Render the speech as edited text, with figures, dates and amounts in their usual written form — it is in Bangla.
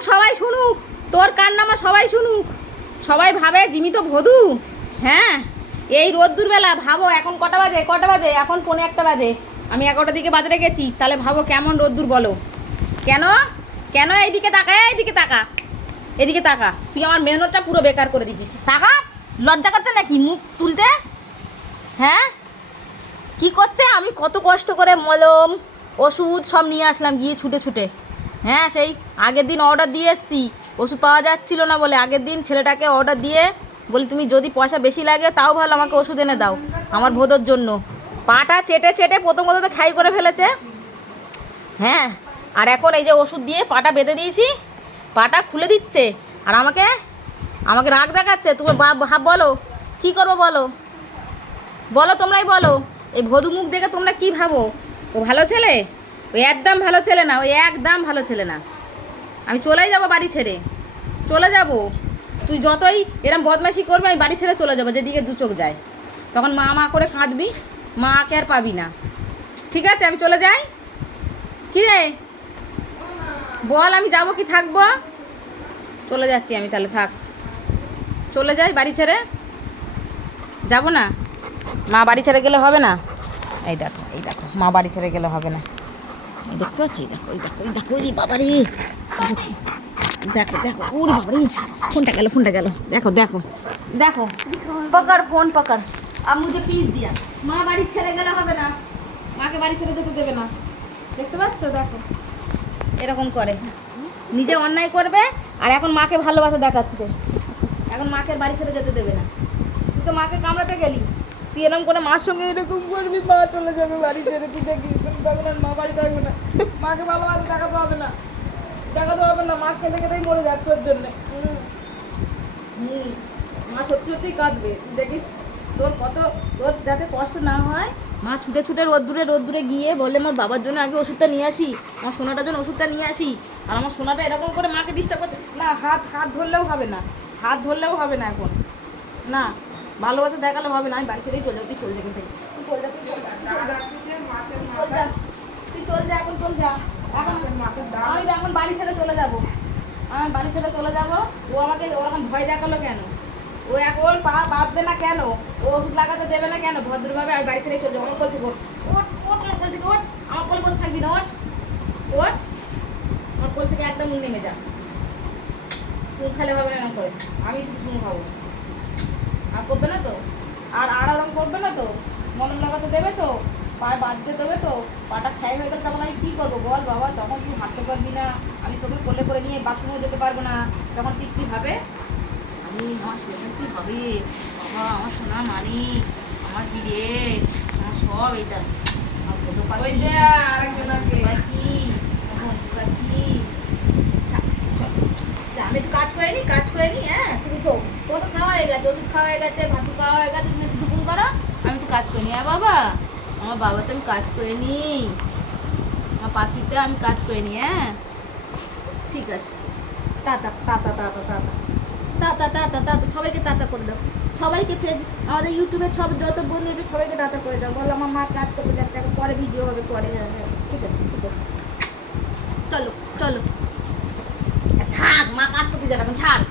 শুনুক, সবাই শুনুক, তোর কান্নামা সবাই শুনুক। সবাই ভাবে জিমি তো ভদু। হ্যাঁ, এই রোদ্দুর বেলা ভাবো এখন কটা বাজে? এখন 1:45 বাজে। আমি 11টার দিকে বাজারে গেছি, তাহলে ভাবো কেমন রোদ্দুর বলো। কেন কেন এইদিকে তাকা, এইদিকে তাকা, এদিকে তাকা। তুই আমার মেহনতটা পুরো বেকার করে দিচ্ছিস। তাকা, লজ্জা করছে নাকি মুখ তুলতে? হ্যাঁ, কি করছে? আমি কত কষ্ট করে মলম ওষুধ সব নিয়ে আসলাম গিয়ে ছুটে ছুটে। হ্যাঁ, সেই আগের দিন অর্ডার দিয়ে এসছি, ওষুধ পাওয়া যাচ্ছিল না বলে আগের দিন ছেলেটাকে অর্ডার দিয়ে বলি তুমি যদি পয়সা বেশি লাগে তাও ভালো আমাকে ওষুধ এনে দাও আমার ভোদর জন্য। পাটা চেটে চেটে প্রথম কথা তো খাই করে ফেলেছে। হ্যাঁ, আর এখন এই যে ওষুধ দিয়ে পাটা বেঁধে দিয়েছি, পাটা খুলে দিচ্ছে আর আমাকে রাগ দেখাচ্ছে। তুমি ভাব, বলো কী করবো, বলো বলো, তোমরাই বলো। এই ভদু মুখ দেখে তোমরা কি ভাবো? ও ভালো ছেলে? ও একদম ভালো ছেলে না, ওই একদম ভালো ছেলে না। আমি চলেই যাব বাড়ি ছেড়ে, চলে যাব। তুই যতই এরম বদমাইশি করবি আমি বাড়ি ছেড়ে চলে যাবো, যেদিকে দু চোখ যায়। তখন মা মা করে কাঁদবি, মাকে আর পাবি না। ঠিক আছে, আমি চলে যাই। কী রে বল, আমি যাব কি থাকবো? চলে যাচ্ছি আমি, তাহলে থাক, চলে যাই বাড়ি ছেড়ে। যাব না, মা বাড়ি ছেড়ে গেলে হবে না। এই দেখো, মা বাড়ি ছেড়ে গেলে হবে না। এই দেখতে পাচ্ছি, দেখো ওই বাবারি, দেখো ওরে বাবারি, ফোনটা গেল। দেখো পকড়, ফোন পকড়। আর মুঝে পিস দিয়া, মা বাড়ি ছেড়ে গেলে হবে না, মাকে বাড়ি ছেড়ে যেতে দেবে না। দেখতে পাচ্ছ? দেখো এরকম করে, নিজে অন্যায় করবে আর এখন মাকে ভালোবাসা দেখাচ্ছে। এখন মাকে বাড়ি ছেড়ে যেতে দেবে না। তুই তো মাকে কামড়াতে গেলি, তুই এরকম করে মার সঙ্গে এরকম করবি, মা চলে যাবে বাড়ি ছেড়ে, তুই দেখিস থাকবে না, মা বাড়ি থাকবে না। মাকে ভালোবাসা দেখাতে হবে না, মা খেতে খেতেই মরে যাক তোর জন্যে। মা সত্যি সত্যিই কাঁদবে, তুই দেখিস। তোর যাতে কষ্ট না হয়, মা ছুটে ছুটে রোদ্দুরে গিয়ে বলে আমার বাবার জন্য আগে ওষুধটা নিয়ে আসি, আমার সোনাটার জন্য ওষুধটা নিয়ে আসি। আর আমার সোনাটা এরকম করে মাকে ডিস্টার্ব করছে না। হাত ধরলেও হবে না, এখন না, ভালোবাসা দেখালে হবে না। আমি বাড়ি ছেড়েই চলে যাবো, তুই চল যা, তুই চল যা, এখন চল যা। আমি এখন বাড়ি ছেড়ে চলে যাবো, ও আমাকে ওরকম ভয় দেখালো কেন? ও এখন পা বাঁধবে না কেন? ও ওষুধ লাগাতে দেবে না কেন? ভদ্রভাবে আমি বাড়ি ছেড়ে চলে যাবো। আমার কোল থেকে ওঠ, আমার কোলে বসে থাকবি না, ওঠ, আমার কোল থেকে একদম নেমে যা। চুন খেলে হবে না এরকম করে, আমি শুধু চুন খাবো। আর করবে না তো, আর ওরকম করবে না তো, মলম লাগাতে দেবে তো, পায়ে বাঁধতে দেবে তো? পাটা খাই হয়ে গেলে তখন আমি কী করবো বল বাবা? তখন তুই হাঁটতে পারবি না, আমি তোকে কোলে করে নিয়ে বাথরুমেও যেতে পারবো না। তখন তুই কী ভাবে? আমি আমার শেষে কী হবে বাবা? আমার সোনা মানি, আমার বিয়ে, আমার সব এইটা, আমার কত পাখি, আমি একটু কাজ করে নি। হ্যাঁ, তুমি তো তোমার তো খাওয়া হয়ে গেছে, ওষুধ খাওয়া হয়ে গেছে, ভাতু খাওয়া হয়ে গেছে, তুমি একটু টুকুন করো। আমি তো কাজ করিনি। হ্যাঁ বাবা, আমার বাবা তো আমি কাজ করে নি, আমার পাখিতে আমি কাজ করে নি। হ্যাঁ ঠিক আছে, টাটা। সবাইকে টাটা করে দাও, সবাইকে আমাদের ইউটিউবের যত বন্ধু সবাইকে টাটা করে দাও। বলো আমার মা কাজ করতে যাচ্ছে, এখন পরে ভিডিও হবে পরে। হ্যাঁ ঠিক আছে, চলো থাক, মা কাজ করতে যাবে এখন, ছাড়।